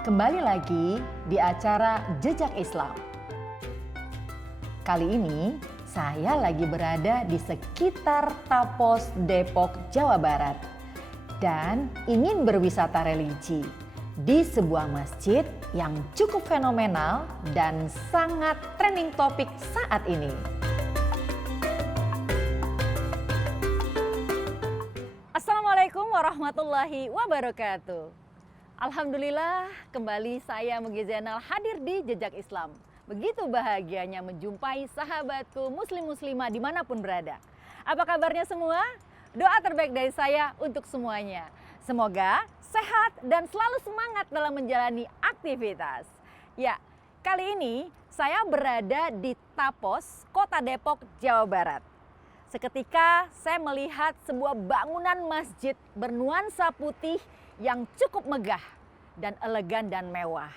Kembali lagi di acara Jejak Islam. Kali ini saya lagi berada di sekitar Tapos, Depok, Jawa Barat. Dan ingin berwisata religi di sebuah masjid yang cukup fenomenal dan sangat trending topik saat ini. Assalamualaikum warahmatullahi wabarakatuh. Alhamdulillah kembali saya Mugi Zainal hadir di Jejak Islam. Begitu bahagianya menjumpai sahabatku muslim-muslimah dimanapun berada. Apa kabarnya semua? Doa terbaik dari saya untuk semuanya. Semoga sehat dan selalu semangat dalam menjalani aktivitas. Ya, kali ini saya berada di Tapos, Kota Depok, Jawa Barat. Seketika saya melihat sebuah bangunan masjid bernuansa putih yang cukup megah dan elegan dan mewah.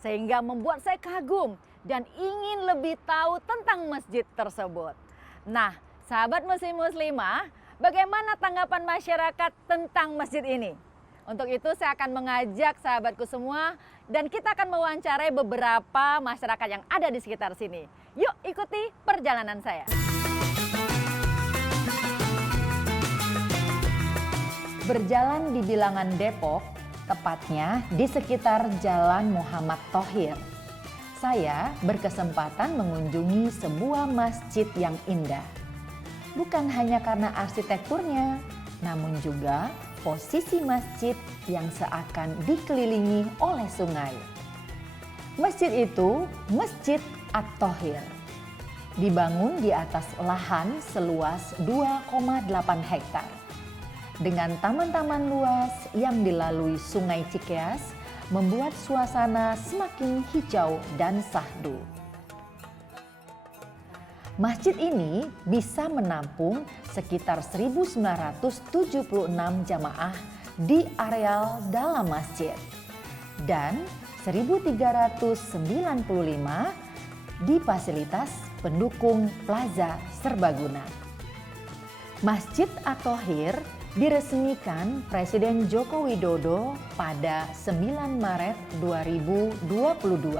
Sehingga membuat saya kagum dan ingin lebih tahu tentang masjid tersebut. Nah, sahabat muslim-muslimah, bagaimana tanggapan masyarakat tentang masjid ini? Untuk itu saya akan mengajak sahabatku semua dan kita akan mewawancarai beberapa masyarakat yang ada di sekitar sini. Yuk ikuti perjalanan saya. Berjalan di bilangan Depok, tepatnya di sekitar Jalan Muhammad Thohir. Saya berkesempatan mengunjungi sebuah masjid yang indah. Bukan hanya karena arsitekturnya, namun juga posisi masjid yang seakan dikelilingi oleh sungai. Masjid itu Masjid At-Thohir. Dibangun di atas lahan seluas 2,8 hektar. Dengan taman-taman luas yang dilalui Sungai Cikeas, membuat suasana semakin hijau dan syahdu. Masjid ini bisa menampung sekitar 1.976 jamaah di areal dalam masjid dan 1.395 di fasilitas pendukung plaza serbaguna. Masjid At-Thohir diresmikan Presiden Joko Widodo pada 9 Maret 2022.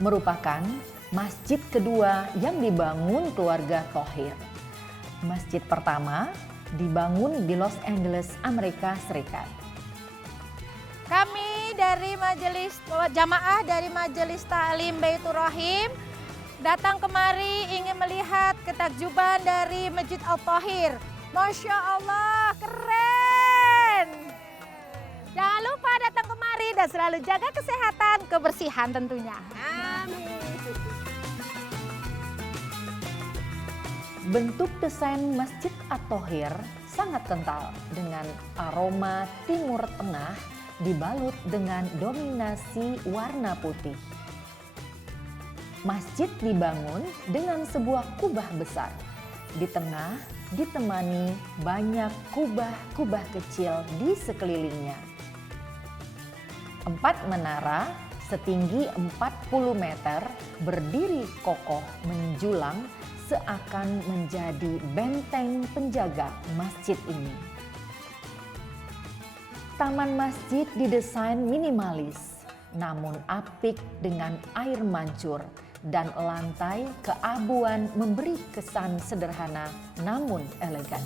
Merupakan masjid kedua yang dibangun keluarga Thohir. Masjid pertama dibangun di Los Angeles, Amerika Serikat. Kami dari jamaah dari Majelis Ta'lim Baitur Rahim datang kemari ingin melihat ketakjuban dari Masjid At-Thohir. Masya Allah, keren! Jangan lupa datang kemari dan selalu jaga kesehatan, kebersihan tentunya. Amin. Bentuk desain Masjid At-Thohir sangat kental dengan aroma Timur Tengah dibalut dengan dominasi warna putih. Masjid dibangun dengan sebuah kubah besar. Di tengah ditemani banyak kubah-kubah kecil di sekelilingnya. 4 menara setinggi 40 meter berdiri kokoh menjulang seakan menjadi benteng penjaga masjid ini. Taman masjid didesain minimalis, namun apik dengan air mancur dan lantai keabuan memberi kesan sederhana namun elegan.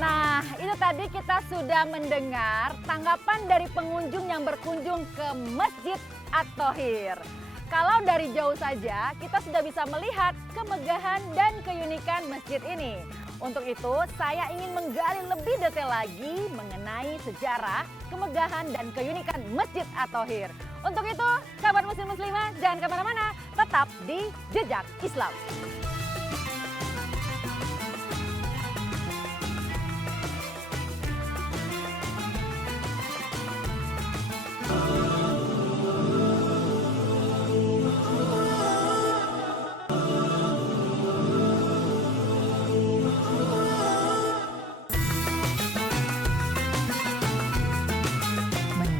Nah, itu tadi kita sudah mendengar tanggapan dari pengunjung yang berkunjung ke Masjid At-Thohir. Kalau dari jauh saja kita sudah bisa melihat kemegahan dan keunikan masjid ini. Untuk itu, saya ingin menggali lebih detail lagi mengenai sejarah, kemegahan, dan keunikan Masjid At-Thohir. Untuk itu, sahabat muslim-muslimah, jangan kemana-mana, tetap di Jejak Islam.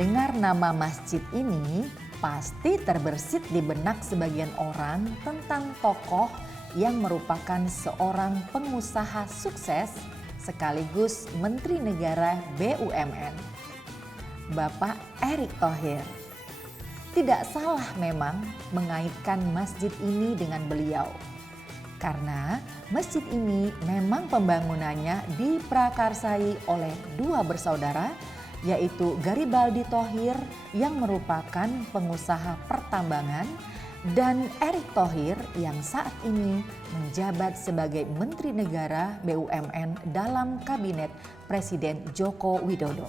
Mendengar nama masjid ini, pasti terbersit di benak sebagian orang tentang tokoh yang merupakan seorang pengusaha sukses sekaligus Menteri Negara BUMN, Bapak Erick Thohir. Tidak salah memang mengaitkan masjid ini dengan beliau, karena masjid ini memang pembangunannya diprakarsai oleh dua bersaudara, yaitu Garibaldi Thohir yang merupakan pengusaha pertambangan dan Erick Thohir yang saat ini menjabat sebagai Menteri Negara BUMN dalam Kabinet Presiden Joko Widodo.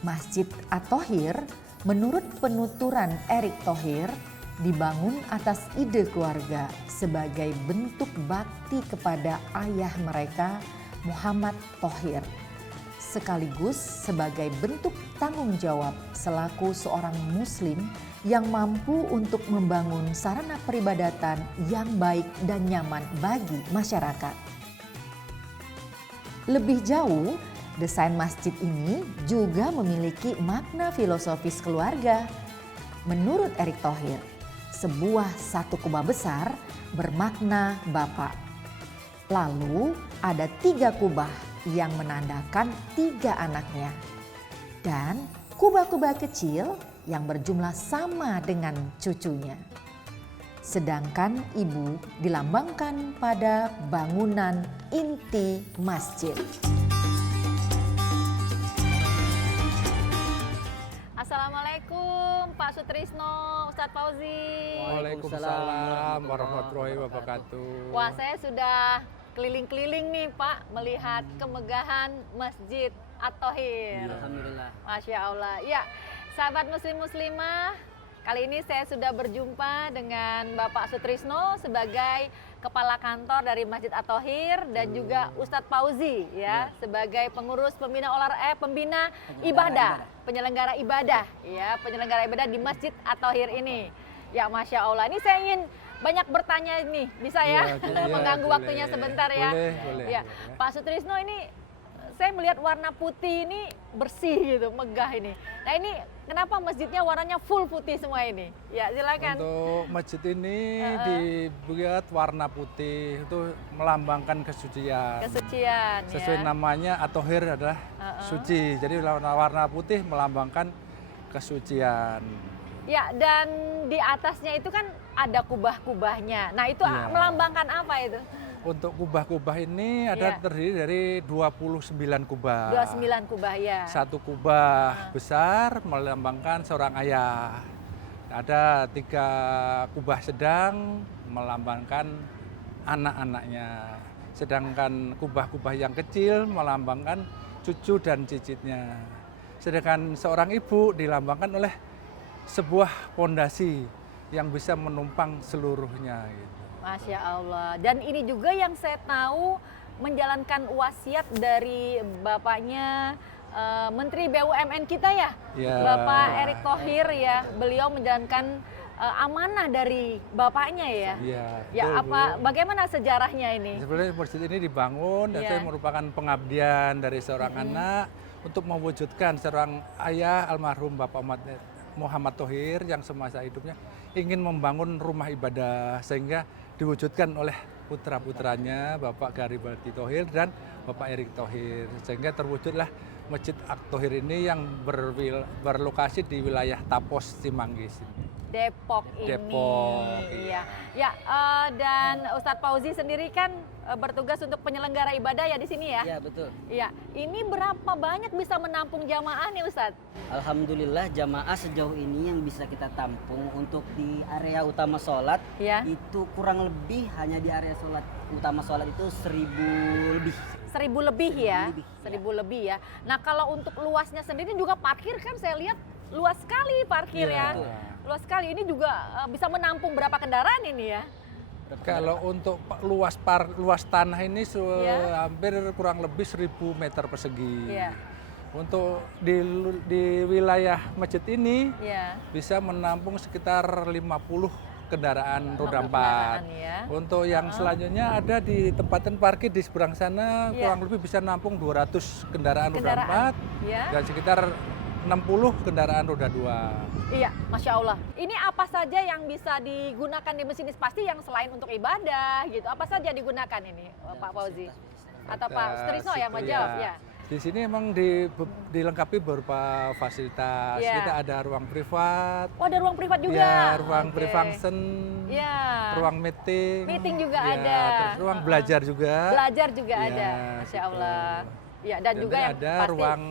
Masjid At-Thohir menurut penuturan Erick Thohir dibangun atas ide keluarga sebagai bentuk bakti kepada ayah mereka Muhammad Thohir, sekaligus sebagai bentuk tanggung jawab selaku seorang muslim yang mampu untuk membangun sarana peribadatan yang baik dan nyaman bagi masyarakat. Lebih jauh, desain masjid ini juga memiliki makna filosofis keluarga. Menurut Erick Thohir, sebuah satu kubah besar bermakna bapak. Lalu ada 3 kubah yang menandakan 3 anaknya. Dan kubah-kubah kecil yang berjumlah sama dengan cucunya. Sedangkan ibu dilambangkan pada bangunan inti masjid. Assalamualaikum Pak Sutrisno, Ustadz Fauzi. Waalaikumsalam warahmatullahi wabarakatuh. Wah, saya sudah keliling-keliling nih Pak, melihat kemegahan Masjid At-Thohir. Alhamdulillah. Masya Allah. Ya, sahabat muslim-muslimah, kali ini saya sudah berjumpa dengan Bapak Sutrisno sebagai Kepala Kantor dari Masjid At-Thohir dan juga Ustadz Fauzi ya sebagai pengurus pembina penyelenggara ibadah di Masjid At-Thohir ini. Ya, Masya Allah. Ini saya ingin banyak bertanya nih, bisa ya? Mengganggu waktunya sebentar ya. Boleh. Ya, Pak Sutrisno, ini saya melihat warna putih ini bersih gitu, megah ini. Nah, ini kenapa masjidnya warnanya full putih semua ini? Ya, silakan. Untuk masjid ini dibuat warna putih itu melambangkan kesucian. Kesucian Sesuai ya. namanya At-Thohir adalah suci. Jadi warna putih melambangkan kesucian. Ya, dan di atasnya itu kan ada kubah-kubahnya. Nah, itu Ya. melambangkan apa itu? Untuk kubah-kubah ini ada terdiri dari 29 kubah. 29 kubah ya. Satu kubah besar melambangkan seorang ayah. Ada 3 kubah sedang melambangkan anak-anaknya. Sedangkan kubah-kubah yang kecil melambangkan cucu dan cicitnya. Sedangkan seorang ibu dilambangkan oleh sebuah pondasi yang bisa menumpang seluruhnya. Gitu. Masya Allah. Dan ini juga yang saya tahu menjalankan wasiat dari bapaknya Menteri BUMN kita ya, Bapak Erick Thohir ya. Beliau menjalankan amanah dari bapaknya ya. Ya, bagaimana sejarahnya ini? Sebenarnya masjid ini dibangun dan saya merupakan pengabdian dari seorang anak untuk mewujudkan seorang ayah almarhum Bapak Muhammad Thohir yang semasa hidupnya ingin membangun rumah ibadah sehingga diwujudkan oleh putra-putranya Bapak Garibaldi Thohir dan Bapak Erick Thohir sehingga terwujudlah Masjid At-Thohir ini yang berlokasi di wilayah Tapos Cimanggis. Depok ini. Iya. Ya, dan Ustadz Fauzi sendiri kan bertugas untuk penyelenggara ibadah ya di sini ya? Iya, betul. Iya. Ini berapa banyak bisa menampung jamaah nih Ustadz? Alhamdulillah jamaah sejauh ini yang bisa kita tampung untuk di area utama sholat itu kurang lebih hanya di area sholat utama sholat itu 1.000 lebih. 1.000 lebih ya? 1.000 lebih ya. Nah, kalau untuk luasnya sendiri juga parkir kan saya lihat luas sekali parkir ya. Luas sekali, ini juga bisa menampung berapa kendaraan ini ya? Kalau untuk luas tanah ini hampir kurang lebih 1.000 meter persegi. Untuk di wilayah masjid ini bisa menampung sekitar 50 kendaraan roda 4. Untuk yang selanjutnya ada di tempat parkir di seberang sana kurang lebih bisa nampung 200 kendaraan roda 4 dan sekitar 60 kendaraan roda 2. Iya, Masya Allah. Ini apa saja yang bisa digunakan di mesin ini? Pasti yang selain untuk ibadah gitu. Apa saja digunakan ini, Pak Fauzi? atau Pak Sutrisno yang menjawab ya? Di sini emang dilengkapi beberapa fasilitas. Kita ada ruang privat. Oh, ada ruang privat juga. Ya, ruang pre-function. Ruang meeting. Meeting juga ada. Terus ruang belajar juga. Belajar juga ada. Masya Allah. Ya, dan juga yang ada pasti ruang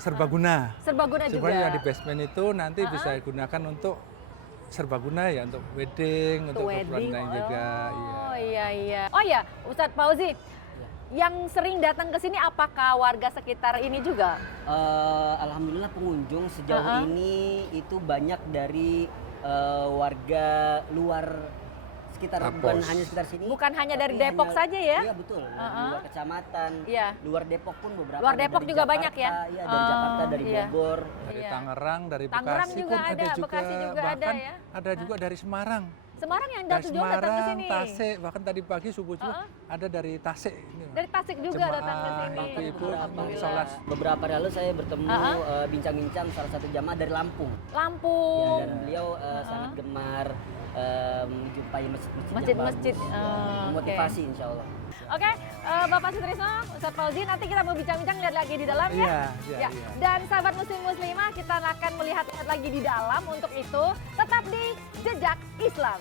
serbaguna. Serbaguna juga. Yang di basement itu nanti bisa digunakan untuk serbaguna ya, untuk wedding, untuk keperluan lain juga. Oh iya. Oh ya, Ustadz Fauzi. Yang sering datang ke sini apakah warga sekitar ini juga? Alhamdulillah pengunjung sejauh ini itu banyak dari warga luar sekitar, bukan hanya sekitar sini. Bukan hanya dari Depok saja ya? Iya betul, dari luar kecamatan. Luar Depok pun beberapa. Luar Depok juga Jakarta, banyak ya? Iya, dari Jakarta, dari Bogor. Dari Tangerang, dari Tangerang Bekasi juga pun ada, Bekasi juga bahkan ada ya? ada juga dari Semarang. Semarang yang tujuan datang ke sini. Tasik, bahkan tadi pagi subuh juga ada dari Tasik. Dari Tasik juga datang ke sini. Ibu-ibu sholat. Beberapa hari lalu saya bertemu bincang-bincang salah satu jamaah dari Lampung. Lampung. Ya, dan beliau sangat gemar menjumpai masjid-masjid. Motivasi insya Allah. Oke, Bapak Sutrisno, Ustadz Fauzi, nanti kita mau bincang-bincang lihat lagi di dalam ya. Iya. Dan sahabat muslim-muslimah, kita akan melihat lagi di dalam. Untuk itu, tetap di Jejak Islam.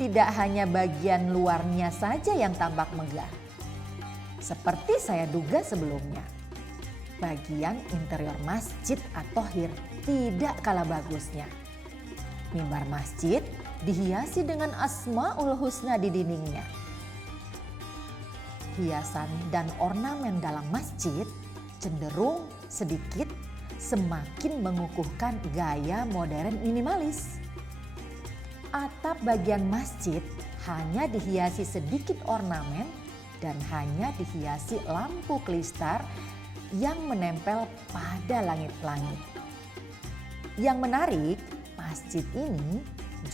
Tidak hanya bagian luarnya saja yang tampak megah. Seperti saya duga sebelumnya, bagian interior Masjid At-Thohir tidak kalah bagusnya. Mimbar masjid dihiasi dengan Asmaul Husna di dindingnya. Hiasan dan ornamen dalam masjid cenderung sedikit semakin mengukuhkan gaya modern minimalis. Atap bagian masjid hanya dihiasi sedikit ornamen dan hanya dihiasi lampu kristal yang menempel pada langit-langit. Yang menarik, masjid ini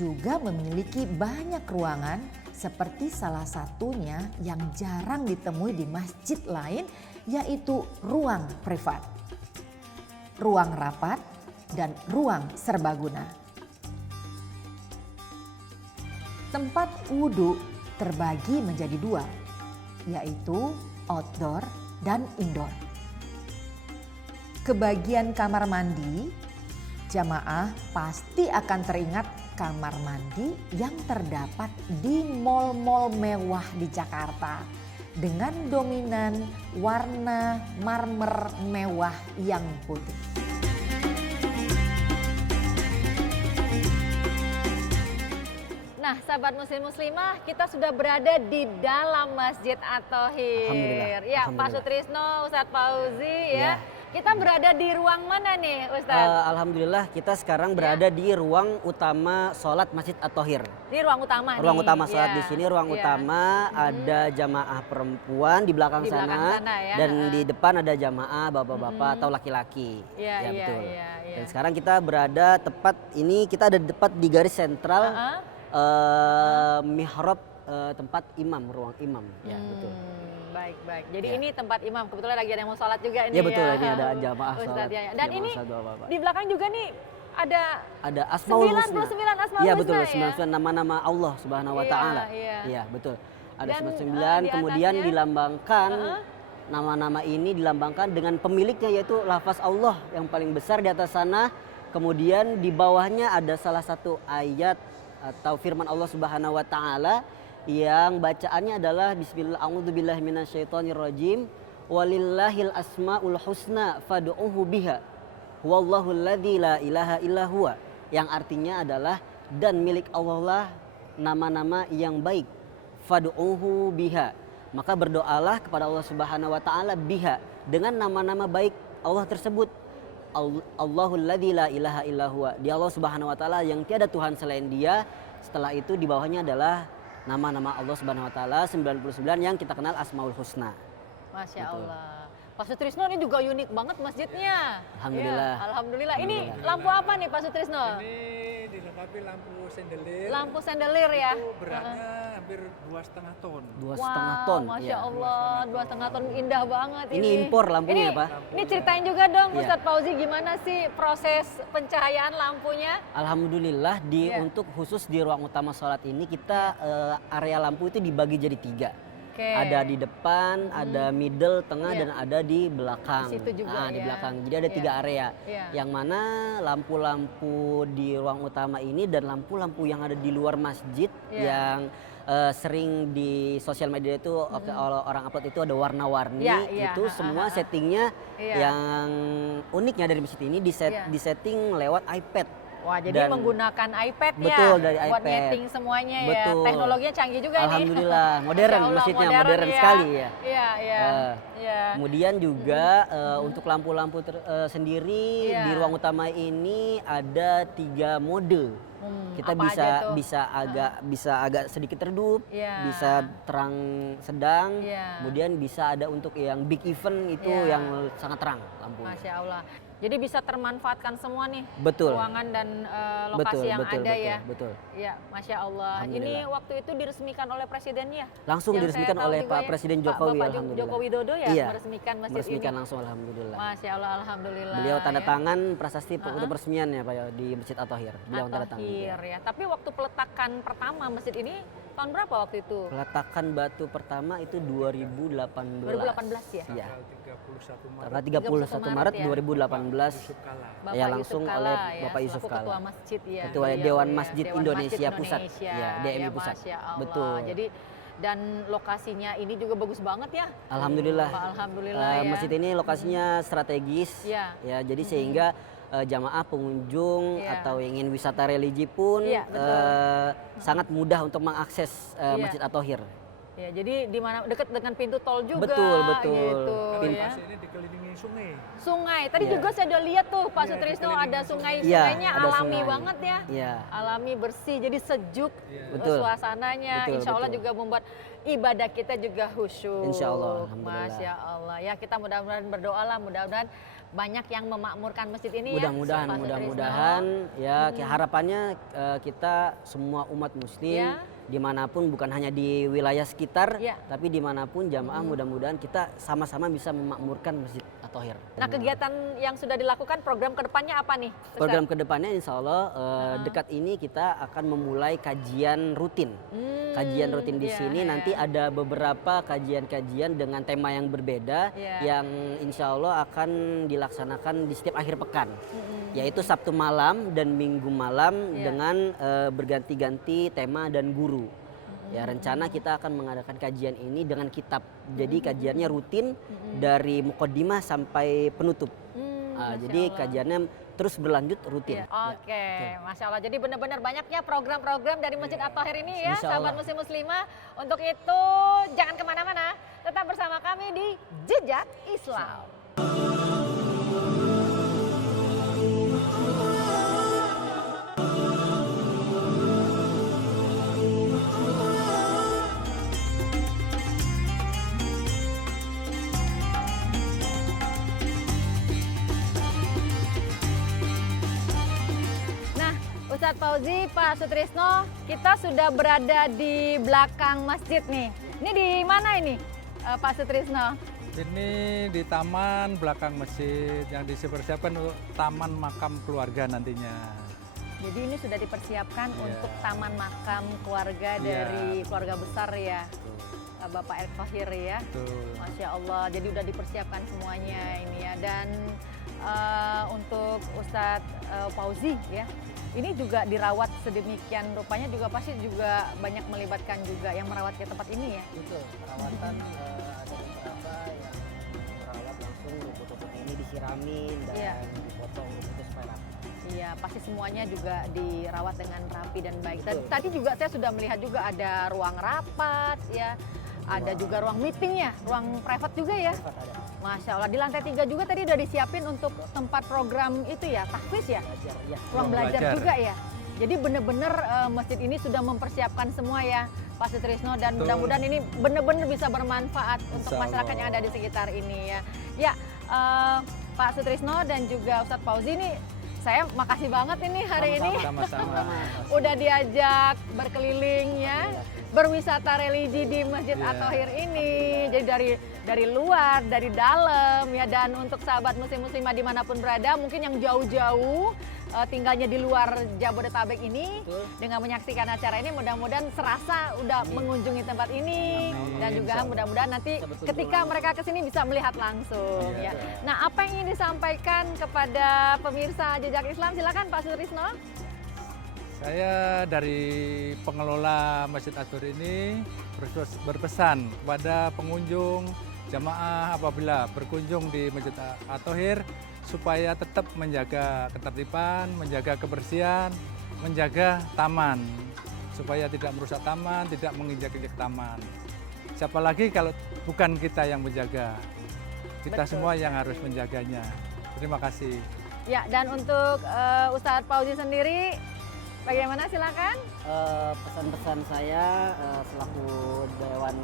juga memiliki banyak ruangan seperti salah satunya yang jarang ditemui di masjid lain, yaitu ruang privat, ruang rapat, dan ruang serbaguna. Tempat wudhu terbagi menjadi dua, yaitu outdoor dan indoor. Kebagian kamar mandi, jamaah pasti akan teringat kamar mandi yang terdapat di mal-mal mewah di Jakarta dengan dominan warna marmer mewah yang putih. Nah, sahabat muslim-muslimah, kita sudah berada di dalam Masjid At-Thohir. Ya, Pak Sutrisno, Ustadz Fauzi ya. Kita berada di ruang mana nih, Ustadz? Alhamdulillah kita sekarang berada di ruang utama sholat Masjid At-Thohir. Di ruang utama ruang utama sholat di sini, ruang utama ada jamaah perempuan di belakang sana dan di depan ada jamaah bapak-bapak atau laki-laki. Ya, betul. Dan sekarang kita berada tepat ini, kita ada tepat di garis sentral mihrab tempat imam, ruang imam. Ya, betul. Baik. Jadi ini tempat imam. Kebetulan lagi ada yang mau sholat juga ini. Ya betul, ini ada jamaah sholat. Dan ini di belakang juga nih ada Asmaul Husna. 99 Asmaul Husna. Iya betul, 99 nama-nama Allah Subhanahu wa taala. Iya, betul. Ada 99 kemudian dilambangkan nama-nama ini dilambangkan dengan pemiliknya, yaitu lafaz Allah yang paling besar di atas sana. Kemudian di bawahnya ada salah satu ayat atau firman Allah Subhanahu wa taala yang bacaannya adalah bismillah a'udzubillahi minasyaitonirrajim walillahil asmaul husna fad'uhu biha wallahu alladzi la ilaha illa huwa, yang artinya adalah dan milik Allah lah nama-nama yang baik, fad'uhu biha, maka berdoalah kepada Allah Subhanahu wa taala biha, dengan nama-nama baik Allah tersebut. Allahul ladzi la ilaha illa huwa, dia Allah Subhanahu wa taala yang tiada Tuhan selain Dia. Setelah itu di bawahnya adalah nama-nama Allah Subhanahu wa taala 99 yang kita kenal Asmaul Husna. Masya Allah. Pak Sutrisno, ini juga unik banget masjidnya. Alhamdulillah. Ya, alhamdulillah. Ini lampu apa nih Pak Sutrisno? Ini dilengkapi lampu sendelir. Lampu sendelir ya. Itu beratnya hampir 2,5 ton. 2,5 ton. Masya ya. Allah, 2,5 ton indah banget Ini impor lampunya ini, ya, Pak? Ini ceritain juga dong, Iya. Ustadz Fauzi, gimana sih proses pencahayaan lampunya? Alhamdulillah Iya. untuk khusus di ruang utama sholat ini kita area lampu itu dibagi jadi 3. Oke. Ada di depan, ada middle, tengah, Iya. dan ada di belakang. Di situ juga Di ya. belakang. Jadi ada Iya. 3 area. Iya. Yang mana lampu-lampu di ruang utama ini dan lampu-lampu yang ada di luar masjid Iya. yang sering di sosial media itu orang upload itu ada warna-warni. Iya, iya. Itu semua settingnya Iya. yang uniknya dari masjid ini Iya. disetting lewat iPad. Wah, jadi Dan- menggunakan iPad ya. Betul, dari buat iPad. nyeting semuanya ya. Betul. Teknologinya canggih juga nih. Alhamdulillah, modern Masya Allah, masjidnya, modern ya. sekali ya. Iya, iya. Iya. Kemudian juga untuk lampu-lampu sendiri Iya. di ruang utama ini ada 3 mode. Kita apa aja tuh? bisa agak sedikit redup, Iya. bisa terang sedang, Iya. kemudian bisa ada untuk yang big event itu Iya. yang sangat terang lampunya. Masya Allah. Jadi bisa termanfaatkan semua nih Betul. ruangan dan lokasi yang ada ya. Betul. Ya, Masya Allah. Ini Alhamdulillah. waktu itu diresmikan oleh presidennya. Langsung Yang diresmikan saya tahu oleh juga Pak ya, Presiden Pak Jokowi, Bapak alhamdulillah. Joko Widodo ya Iya, meresmikan masjid meresmikan ini. langsung, alhamdulillah. Masya Allah, alhamdulillah. Beliau tanda ya. tangan prasasti untuk peresmiannya Pak ya, di Masjid At-Thahir. Beliau tanda tangan. At-Thahir ya. Tapi waktu peletakan pertama masjid ini tahun berapa waktu itu? Peletakan batu pertama itu 2018. 2018 ya? Iya. Tanggal 31 Maret. Tanggal 31 Maret ya. 2018. Yusuf Kala. Bapak Ya, langsung Yusuf oleh Kala, Bapak Yusuf selaku Kala. Ketua Masjid ya. Ketua beliau Dewan ya, Masjid Dewan Indonesia Masjid Pusat. Indonesia. Ya, DMI Pusat. Masya Allah. Betul. Jadi dan lokasinya ini juga bagus banget ya. Alhamdulillah. Alhamdulillah ya. Masjid ini lokasinya strategis. Iya. Ya, jadi sehingga jamaah pengunjung Iya. atau yang ingin wisata religi pun Iya, betul. sangat mudah untuk mengakses Iya. Masjid At-Thahir. Ya, jadi di mana dekat dengan pintu tol juga. Betul, betul. Gitu, Pintu- ya. Lokasi ini dikelilingi sungai. Sungai. Tadi Iya. juga saya udah lihat tuh Pak Iya, Sutrisno dikelilingi ada sungai. sungai. Iya, Sungainya ada alami sungai. banget ya. Iya. Alami, bersih, jadi sejuk. Betul. Suasananya. Betul, Insya Allah betul. juga membuat ibadah kita juga khusyuk. Insya Allah, alhamdulillah. Masya Allah. Ya, kita mudah-mudahan berdoa lah, mudah-mudahan banyak yang memakmurkan masjid ini Mudah-mudahan, ya. Pak mudah-mudahan ya harapannya kita semua umat muslim Ya. dimanapun, bukan hanya di wilayah sekitar, Ya. tapi dimanapun jamaah mudah-mudahan kita sama-sama bisa memakmurkan Masjid At-Thahir. Nah, kegiatan yang sudah dilakukan, program kedepannya apa nih? Ustaz? Program kedepannya insya Allah dekat ini kita akan memulai kajian rutin. Kajian rutin di iya, sini iya. nanti ada beberapa kajian-kajian dengan tema yang berbeda Iya. yang insya Allah akan dilaksanakan di setiap akhir pekan. Yaitu Sabtu malam dan Minggu malam Iya. dengan berganti-ganti tema dan guru. Ya, rencana kita akan mengadakan kajian ini dengan kitab. Jadi kajiannya rutin dari mukaddimah sampai penutup. Masya Jadi Allah. kajiannya terus berlanjut rutin. Iya, Oke, Masya Allah. Jadi benar-benar banyaknya program-program dari Masjid At-Thahir ini ya, Insya sahabat Allah. muslim muslimah. Untuk itu jangan kemana-mana, tetap bersama kami di Jejak Islam. Nah, Ustadz Fauzi, Pak Sutrisno, kita sudah berada di belakang masjid nih. Ini di mana ini, Pak Sutrisno? Ini di taman belakang masjid yang dipersiapkan untuk taman makam keluarga nantinya. Jadi ini sudah dipersiapkan Iya. untuk taman makam keluarga Iya. dari keluarga besar ya, Bapak Erick Thohir ya. Betul. Masya Allah, jadi udah dipersiapkan semuanya ini ya. Dan untuk Ustadz Fauzi ya, ini juga dirawat sedemikian rupanya, juga pasti juga banyak melibatkan juga yang merawat ke tempat ini ya. Betul, perawatan ada beberapa yang merawat langsung rumput-rumput ini disiramin dan Iya. dipotong itu supaya rapi. Iya, pasti semuanya juga dirawat dengan rapi dan baik. Dan Betul. tadi juga saya sudah melihat juga ada ruang rapat ya, ada juga ruang meetingnya, ruang private juga ya. Cepat ada Masya Allah, di lantai 3 juga tadi udah disiapin untuk tempat program itu ya, tahfiz ya, belajar ya. ruang Ruang belajar belajar. juga ya. Jadi benar-benar masjid ini sudah mempersiapkan semua ya, Pak Sutrisno, dan Betul. mudah-mudahan ini benar-benar bisa bermanfaat untuk Insya masyarakat Allah. yang ada di sekitar ini ya. Ya, Pak Sutrisno dan juga Ustadz Fauzi ini saya makasih banget ini hari ini. Sama-sama. Udah diajak berkeliling ya, berwisata religi di Masjid At-Thohir ini. Jadi dari luar, dari dalam ya, dan untuk sahabat muslim-muslimah dimanapun berada, mungkin yang jauh-jauh tinggalnya di luar Jabodetabek ini, dengan menyaksikan acara ini mudah-mudahan serasa udah mengunjungi tempat ini. Amin. Dan juga mudah-mudahan nanti ketika mereka kesini bisa melihat langsung ya. Nah, apa yang ingin disampaikan kepada pemirsa Jejak Islam, silakan Pak Sutrisno. Saya dari pengelola Masjid At-Thohir ini berpesan kepada pengunjung jamaah apabila berkunjung di Masjid At-Thohir supaya tetap menjaga ketertiban, menjaga kebersihan, menjaga taman, supaya tidak merusak taman, tidak menginjak-injak taman. Siapa lagi kalau bukan kita yang menjaga, kita semua yang harus menjaganya. Terima kasih. Ya, dan untuk Ustadz Fauzi sendiri, bagaimana silakan? Pesan-pesan saya selaku Dewan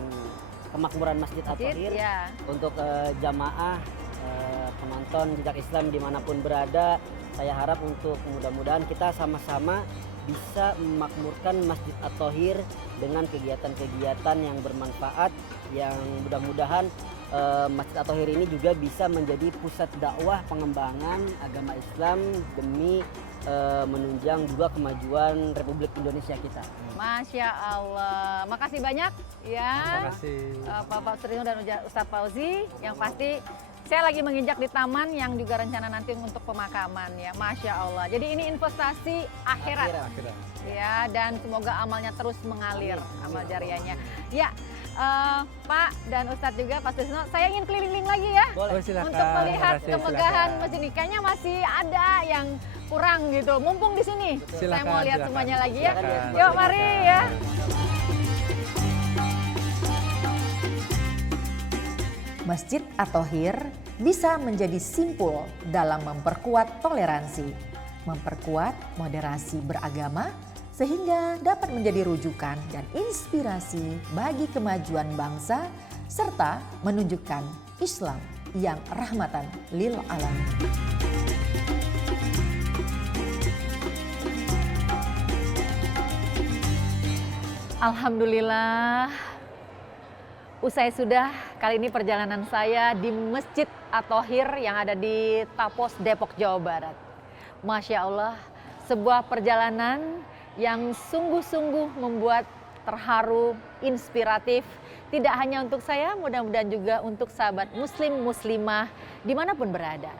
Kemakmuran Masjid At-Thohir untuk jamaah penonton Jejak Islam dimanapun berada, saya harap untuk mudah-mudahan kita sama-sama bisa memakmurkan Masjid At-Thohir dengan kegiatan-kegiatan yang bermanfaat, yang mudah-mudahan Masjid At-Thohir ini juga bisa menjadi pusat dakwah pengembangan agama Islam demi menunjang juga kemajuan Republik Indonesia kita. Masya Allah, makasih banyak ya. Terima kasih. Pak Sutrisno dan Ustadz Fauzi. Yang pasti saya lagi menginjak di taman yang juga rencana nanti untuk pemakaman ya. Masya Allah. Jadi ini investasi akhirat. Ya, dan semoga amalnya terus mengalir, amal jariahnya. Ya, Pak dan Ustadz juga, Pak Sutrisno, saya ingin keliling lagi ya. Boleh. Silakan. Untuk melihat kemegahan silakan. masjid ini. Kayaknya masih ada yang kurang gitu. Mumpung di sini, saya mau lihat semuanya lagi ya. Silakan. Yuk, mari ya. Masjid At-Thohir bisa menjadi simpul dalam memperkuat toleransi, memperkuat moderasi beragama, sehingga dapat menjadi rujukan dan inspirasi bagi kemajuan bangsa, serta menunjukkan Islam yang rahmatan lil alamin. Alhamdulillah, usai sudah kali ini perjalanan saya di Masjid At-Thohir yang ada di Tapos, Depok, Jawa Barat. Masya Allah, sebuah perjalanan yang sungguh-sungguh membuat terharu, inspiratif. Tidak hanya untuk saya, mudah-mudahan juga untuk sahabat muslim muslimah dimanapun berada.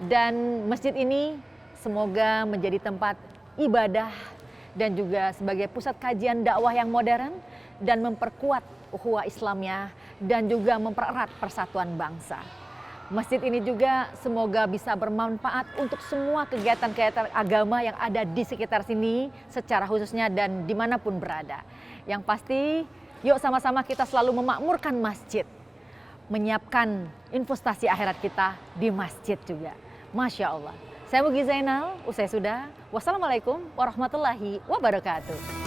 Dan masjid ini semoga menjadi tempat ibadah dan juga sebagai pusat kajian dakwah yang modern dan memperkuat ukhuwah Islamnya dan juga mempererat persatuan bangsa. Masjid ini juga semoga bisa bermanfaat untuk semua kegiatan-kegiatan agama yang ada di sekitar sini secara khususnya dan dimanapun berada. Yang pasti, yuk sama-sama kita selalu memakmurkan masjid, menyiapkan investasi akhirat kita di masjid juga. Masya Allah. Saya Mugi Zainal, usai sudah. Wassalamualaikum warahmatullahi wabarakatuh.